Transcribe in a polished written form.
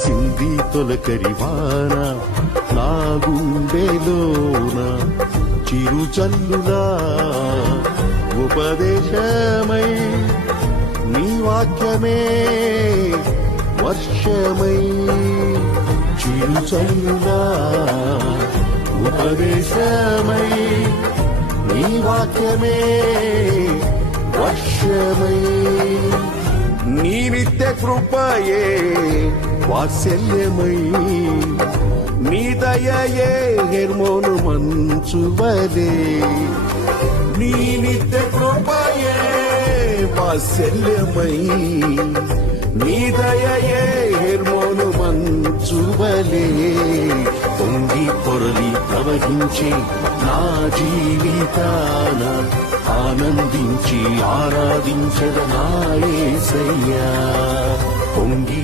సింది తొలకరివాన నా గుండెలోన చిరు చల్లులా ఉపదేశమై నీ వాక్యమే వర్షమై చిరు చల్లులా ఉపదేశమై నీ వాక్యమే వర్షమై నీ నిత్య కృపయే వాత్సల్యమై నీ దయయే హెర్మోను మంచువలే నీ నిత్య కృపయే వాత్సల్యమై నీ దయయే హెర్మోను మంచువలే పొంగి పొరలి ప్రవహించి నా జీవితాన ఆనందించి ఆరాధించద నా యేసయ్యా పొంగి